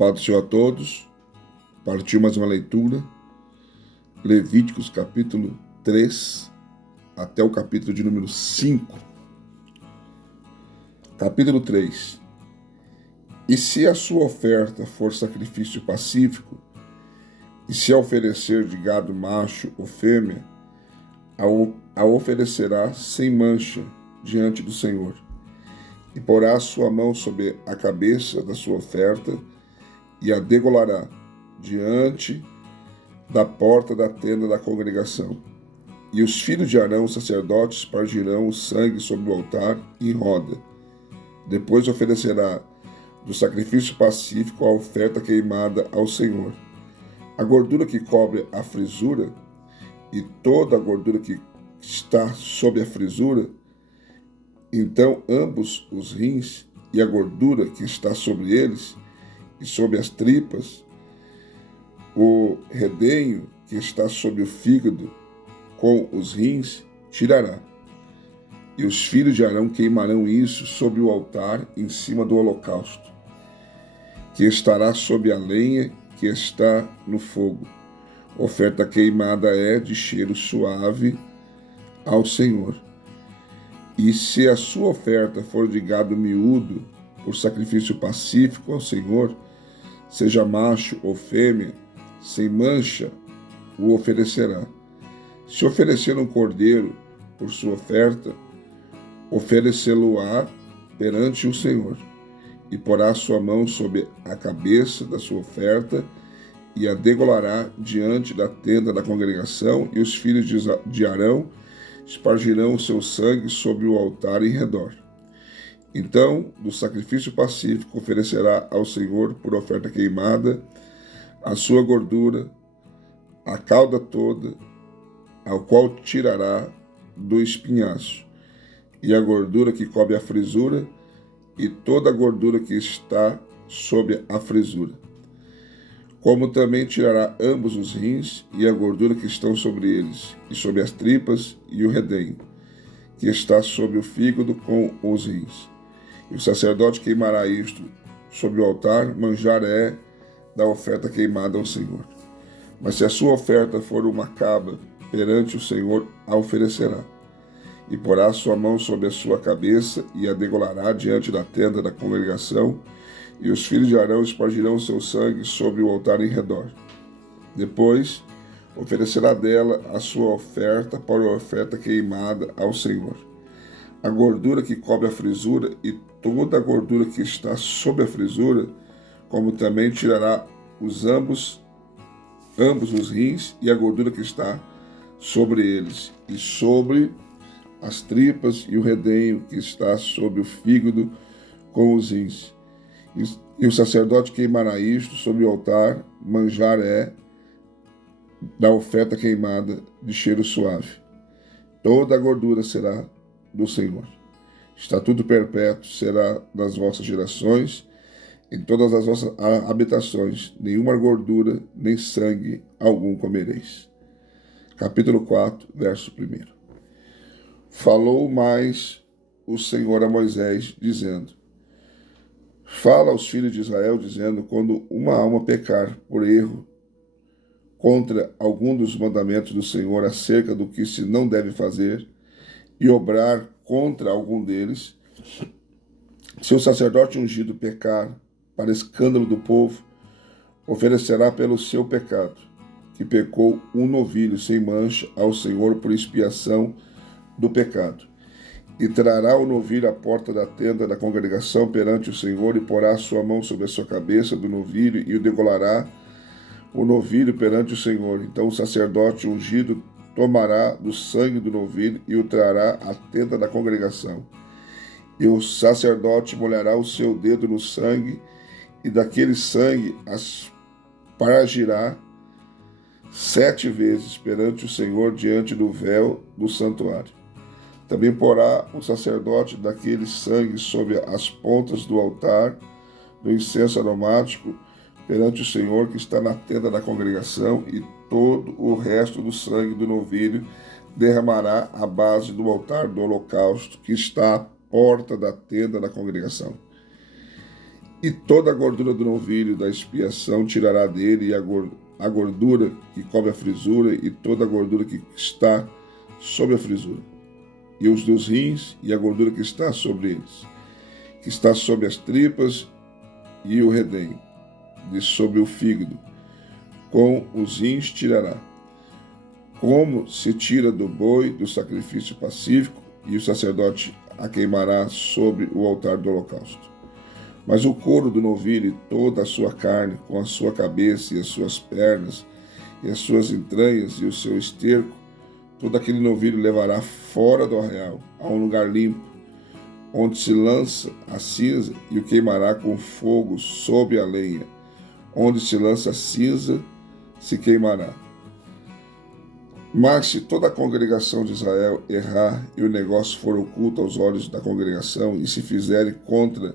Paz do Senhor a todos. Partiu mais uma leitura. Levíticos capítulo 3 até o capítulo de número 5. Capítulo 3. E se a sua oferta for sacrifício pacífico, e se a oferecer de gado macho ou fêmea, a oferecerá sem mancha diante do Senhor, e porá a sua mão sobre a cabeça da sua oferta, e a degolará diante da porta da tenda da congregação. E os filhos de Arão, sacerdotes, espargirão o sangue sobre o altar em roda. Depois oferecerá do sacrifício pacífico a oferta queimada ao Senhor. A gordura que cobre a frisura e toda a gordura que está sob a frisura, então ambos os rins e a gordura que está sobre eles e sobre as tripas, o redenho que está sobre o fígado com os rins, tirará. E os filhos de Arão queimarão isso sobre o altar em cima do holocausto, que estará sob a lenha que está no fogo. Oferta queimada é de cheiro suave ao Senhor. E se a sua oferta for de gado miúdo, por sacrifício pacífico ao Senhor, seja macho ou fêmea, sem mancha, o oferecerá. Se oferecer um cordeiro por sua oferta, oferecê-lo-á perante o Senhor, e porá sua mão sobre a cabeça da sua oferta, e a degolará diante da tenda da congregação, e os filhos de Arão espargirão o seu sangue sobre o altar em redor. Então, do sacrifício pacífico oferecerá ao Senhor por oferta queimada a sua gordura, a cauda toda, ao qual tirará do espinhaço, e a gordura que cobre a frisura, e toda a gordura que está sob a frisura. Como também tirará ambos os rins e a gordura que estão sobre eles, e sobre as tripas e o redenho, que está sobre o fígado com os rins. E o sacerdote queimará isto sobre o altar, manjar é da oferta queimada ao Senhor. Mas se a sua oferta for uma caba, perante o Senhor a oferecerá. E porá sua mão sobre a sua cabeça, e a degolará diante da tenda da congregação, e os filhos de Arão espargirão o seu sangue sobre o altar em redor. Depois oferecerá dela a sua oferta para a oferta queimada ao Senhor. A gordura que cobre a frisura e toda a gordura que está sob a frisura, como também tirará ambos os rins e a gordura que está sobre eles, e sobre as tripas e o redenho que está sobre o fígado com os rins. E o sacerdote queimará isto sobre o altar, manjar é da oferta queimada de cheiro suave. Toda a gordura será do Senhor. Estatuto perpétuo será das vossas gerações, em todas as vossas habitações, nenhuma gordura, nem sangue algum comereis. Capítulo 4, verso 1. Falou mais o Senhor a Moisés, dizendo: Fala aos filhos de Israel, dizendo: quando uma alma pecar por erro contra algum dos mandamentos do Senhor acerca do que se não deve fazer, e obrar contra algum deles, se o sacerdote ungido pecar para escândalo do povo, oferecerá pelo seu pecado, que pecou, um novilho sem mancha ao Senhor por expiação do pecado. E trará o novilho à porta da tenda da congregação perante o Senhor, e porá sua mão sobre a sua cabeça do novilho, e o degolará o novilho perante o Senhor. Então o sacerdote ungido tomará do sangue do novilho e o trará à tenda da congregação. E o sacerdote molhará o seu dedo no sangue, e daquele sangue aspargirá 7 vezes perante o Senhor diante do véu do santuário. Também porá o sacerdote daquele sangue sobre as pontas do altar do incenso aromático perante o Senhor que está na tenda da congregação, e todo o resto do sangue do novilho derramará à base do altar do holocausto que está à porta da tenda da congregação. E toda a gordura do novilho da expiação tirará dele, e a gordura que cobre a frisura, e toda a gordura que está sobre a frisura, e os dos rins, e a gordura que está sobre eles, que está sobre as tripas, e o redém, de sobre o fígado, com os rins tirará, como se tira do boi do sacrifício pacífico, e o sacerdote a queimará sobre o altar do holocausto. Mas o couro do novilho e toda a sua carne, com a sua cabeça e as suas pernas, e as suas entranhas e o seu esterco, todo aquele novilho levará fora do arraial, a um lugar limpo, onde se lança a cinza, e o queimará com fogo sob a lenha. Onde se lança a cinza, se queimará. Mas se toda a congregação de Israel errar, e o negócio for oculto aos olhos da congregação, e se fizerem contra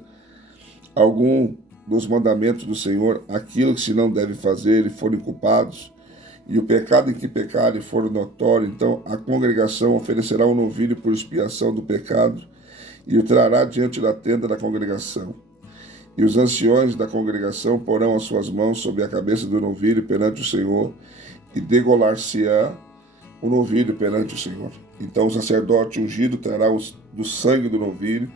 algum dos mandamentos do Senhor aquilo que se não deve fazer, e forem culpados, e o pecado em que pecarem for notório, então a congregação oferecerá um novilho por expiação do pecado, e o trará diante da tenda da congregação. E os anciões da congregação porão as suas mãos sobre a cabeça do novilho perante o Senhor, e degolar-se-á o novilho perante o Senhor. Então o sacerdote ungido trará do sangue do novilho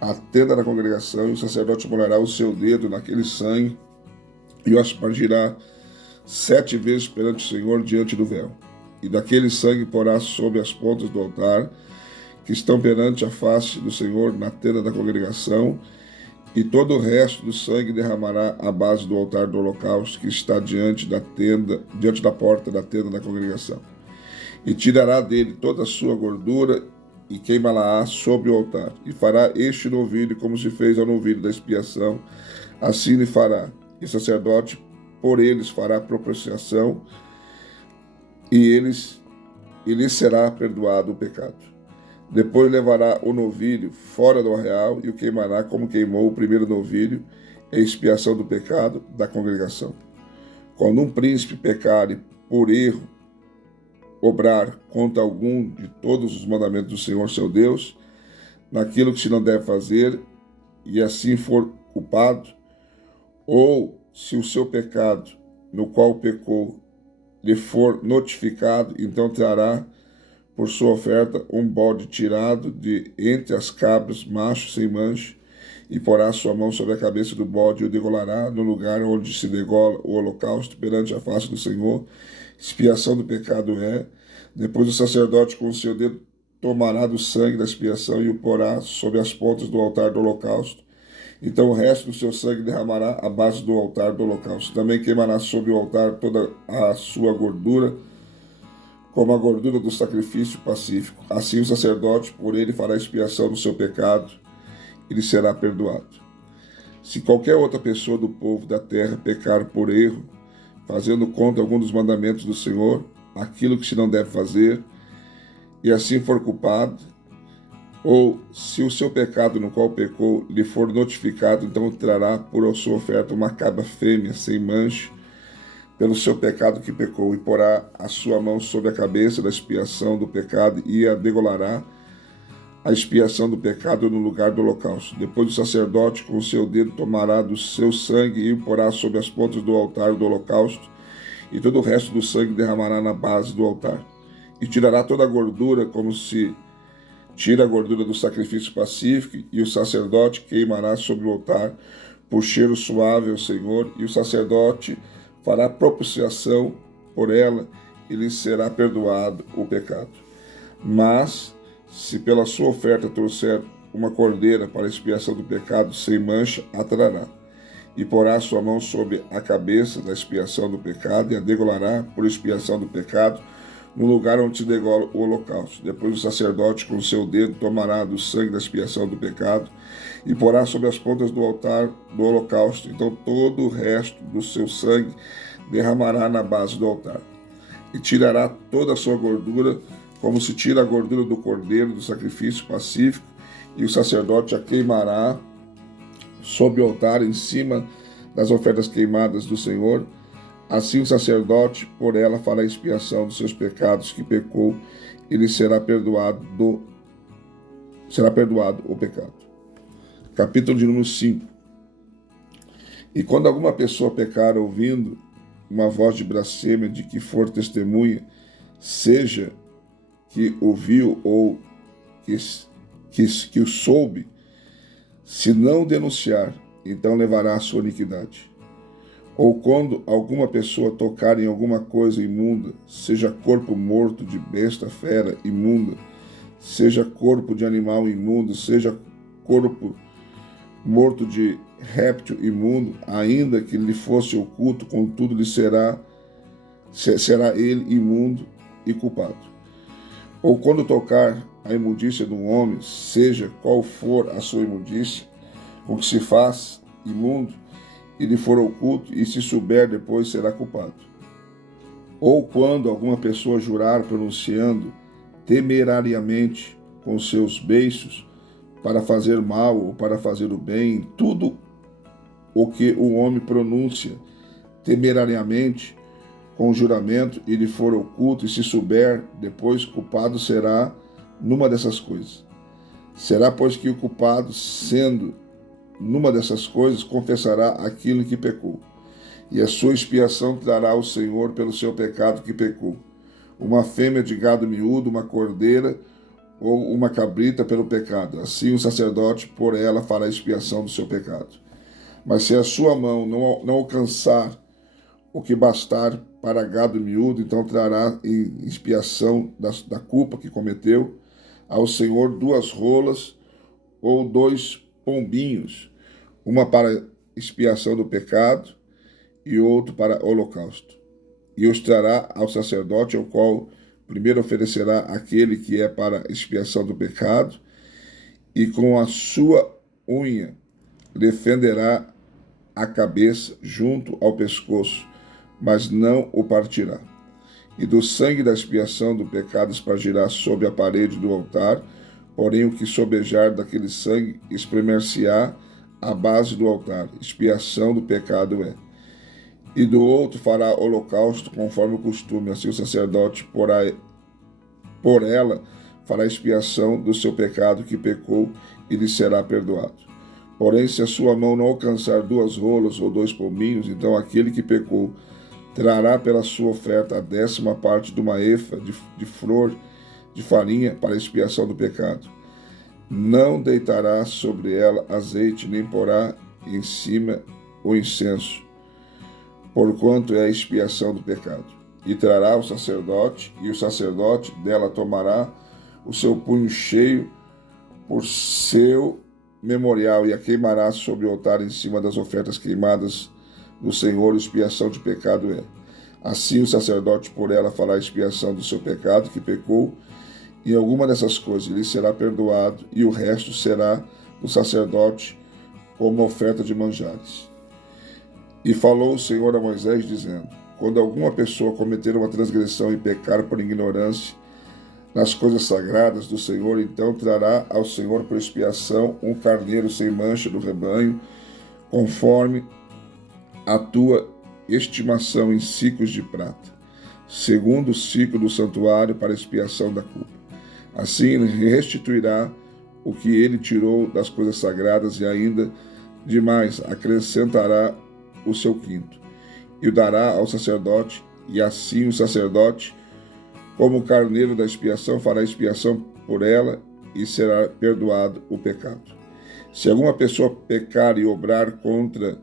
a tenda da congregação, e o sacerdote molhará o seu dedo naquele sangue, e o aspergirá 7 vezes perante o Senhor diante do véu. E daquele sangue porá sobre as pontas do altar, que estão perante a face do Senhor na tenda da congregação, e todo o resto do sangue derramará à base do altar do holocausto, que está diante da porta da tenda da congregação. E tirará dele toda a sua gordura, e queimá-la sobre o altar. E fará este novilho como se fez ao novilho da expiação, assim lhe fará. E o sacerdote por eles fará propiciação, e lhe será perdoado o pecado. Depois levará o novilho fora do arraial, e o queimará como queimou o primeiro novilho, em expiação do pecado da congregação. Quando um príncipe pecare por erro, obrar contra algum de todos os mandamentos do Senhor seu Deus, naquilo que se não deve fazer, e assim for culpado, ou se o seu pecado, no qual pecou, lhe for notificado, então trará por sua oferta um bode tirado de entre as cabras, macho sem mancha, e porá sua mão sobre a cabeça do bode, e o degolará no lugar onde se degola o holocausto perante a face do Senhor. Expiação do pecado é. Depois o sacerdote com o seu dedo tomará do sangue da expiação e o porá sobre as pontas do altar do holocausto. Então o resto do seu sangue derramará à base do altar do holocausto. Também queimará sobre o altar toda a sua gordura, como a gordura do sacrifício pacífico. Assim o sacerdote por ele fará expiação do seu pecado, e lhe será perdoado. Se qualquer outra pessoa do povo da terra pecar por erro, fazendo contra algum dos mandamentos do Senhor, aquilo que se não deve fazer, e assim for culpado, ou se o seu pecado no qual pecou lhe for notificado, então trará por sua oferta uma cabra fêmea sem mancha, pelo seu pecado que pecou, e porá a sua mão sobre a cabeça da expiação do pecado, e a degolará a expiação do pecado no lugar do holocausto. Depois o sacerdote com o seu dedo tomará do seu sangue e o porá sobre as pontas do altar do holocausto, e todo o resto do sangue derramará na base do altar. E tirará toda a gordura, como se tira a gordura do sacrifício pacífico, e o sacerdote queimará sobre o altar por cheiro suave ao Senhor, e o sacerdote fará propiciação por ela, e lhe será perdoado o pecado. Mas, se pela sua oferta trouxer uma cordeira para a expiação do pecado sem mancha, a trará, e porá sua mão sobre a cabeça da expiação do pecado, e a degolará por expiação do pecado, no lugar onde se degola o holocausto. Depois o sacerdote com o seu dedo tomará do sangue da expiação do pecado, e porá sobre as pontas do altar do holocausto. Então todo o resto do seu sangue derramará na base do altar. E tirará toda a sua gordura, como se tira a gordura do cordeiro do sacrifício pacífico, e o sacerdote a queimará sobre o altar em cima das ofertas queimadas do Senhor. Assim o sacerdote por ela fará expiação dos seus pecados que pecou, e lhe será perdoado o pecado. Capítulo de número 5. E quando alguma pessoa pecar ouvindo uma voz de blasfêmia de que for testemunha, seja que ouviu ou que o soube, se não denunciar, então levará a sua iniquidade. Ou quando alguma pessoa tocar em alguma coisa imunda, seja corpo morto de besta, fera, imunda, seja corpo de animal imundo, seja corpo morto de réptil imundo, ainda que lhe fosse oculto, contudo lhe será ele imundo e culpado. Ou quando tocar a imundícia de um homem, seja qual for a sua imundícia, com que se faz imundo, e lhe for oculto, e se souber depois será culpado. Ou quando alguma pessoa jurar pronunciando temerariamente com seus beiços para fazer mal ou para fazer o bem, tudo o que o homem pronuncia temerariamente com juramento e lhe for oculto, e se souber, depois culpado será numa dessas coisas. Será, pois, que o culpado, sendo numa dessas coisas, confessará aquilo em que pecou, e a sua expiação trará ao Senhor pelo seu pecado que pecou. Uma fêmea de gado miúdo, uma cordeira ou uma cabrita pelo pecado. Assim o sacerdote por ela fará expiação do seu pecado. Mas se a sua mão não alcançar o que bastar para gado miúdo, então trará em expiação da culpa que cometeu ao Senhor 2 rolas ou 2 pombinhos, uma para expiação do pecado e outro para holocausto. E os trará ao sacerdote, ao qual primeiro oferecerá aquele que é para expiação do pecado, e com a sua unha lhe fenderá a cabeça junto ao pescoço, mas não o partirá. E do sangue da expiação do pecado espargirá sobre a parede do altar, porém o que sobejar daquele sangue espremer-se-á à base do altar, expiação do pecado é. E do outro fará holocausto conforme o costume, assim o sacerdote por ela fará expiação do seu pecado que pecou e lhe será perdoado. Porém, se a sua mão não alcançar 2 rolas ou 2 pombinhos, então aquele que pecou trará pela sua oferta a 10ª parte de uma efa de flor de farinha para expiação do pecado. Não deitará sobre ela azeite, nem porá em cima o incenso, porquanto é a expiação do pecado. E trará o sacerdote, e o sacerdote dela tomará o seu punho cheio por seu memorial, e a queimará sobre o altar em cima das ofertas queimadas do Senhor, expiação de pecado é. Assim o sacerdote por ela fará expiação do seu pecado que pecou, e alguma dessas coisas lhe será perdoado, e o resto será do sacerdote como oferta de manjares. E falou o Senhor a Moisés, dizendo: quando alguma pessoa cometer uma transgressão e pecar por ignorância nas coisas sagradas do Senhor, então trará ao Senhor por expiação um carneiro sem mancha do rebanho, conforme a tua estimação em ciclos de prata, segundo o ciclo do santuário para expiação da culpa. Assim ele restituirá o que ele tirou das coisas sagradas e ainda demais acrescentará o seu quinto, e o dará ao sacerdote, e assim o sacerdote, como carneiro da expiação, fará expiação por ela, e será perdoado o pecado. Se alguma pessoa pecar e obrar contra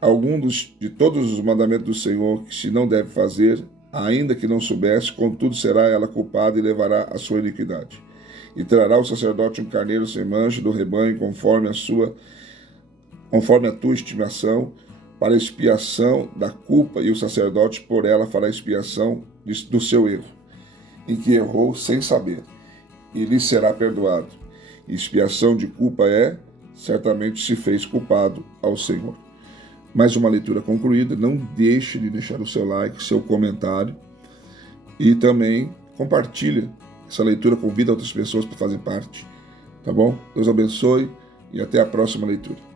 algum de todos os mandamentos do Senhor, que se não deve fazer, ainda que não soubesse, contudo será ela culpada e levará a sua iniquidade. E trará o sacerdote um carneiro sem mancha do rebanho, conforme a tua estimação, para expiação da culpa, e o sacerdote por ela fará expiação do seu erro, em que errou sem saber, e lhe será perdoado. E expiação de culpa certamente se fez culpado ao Senhor. Mais uma leitura concluída. Não deixe de deixar o seu like, seu comentário, e também compartilha essa leitura, convida outras pessoas para fazer parte, tá bom? Deus abençoe e até a próxima leitura.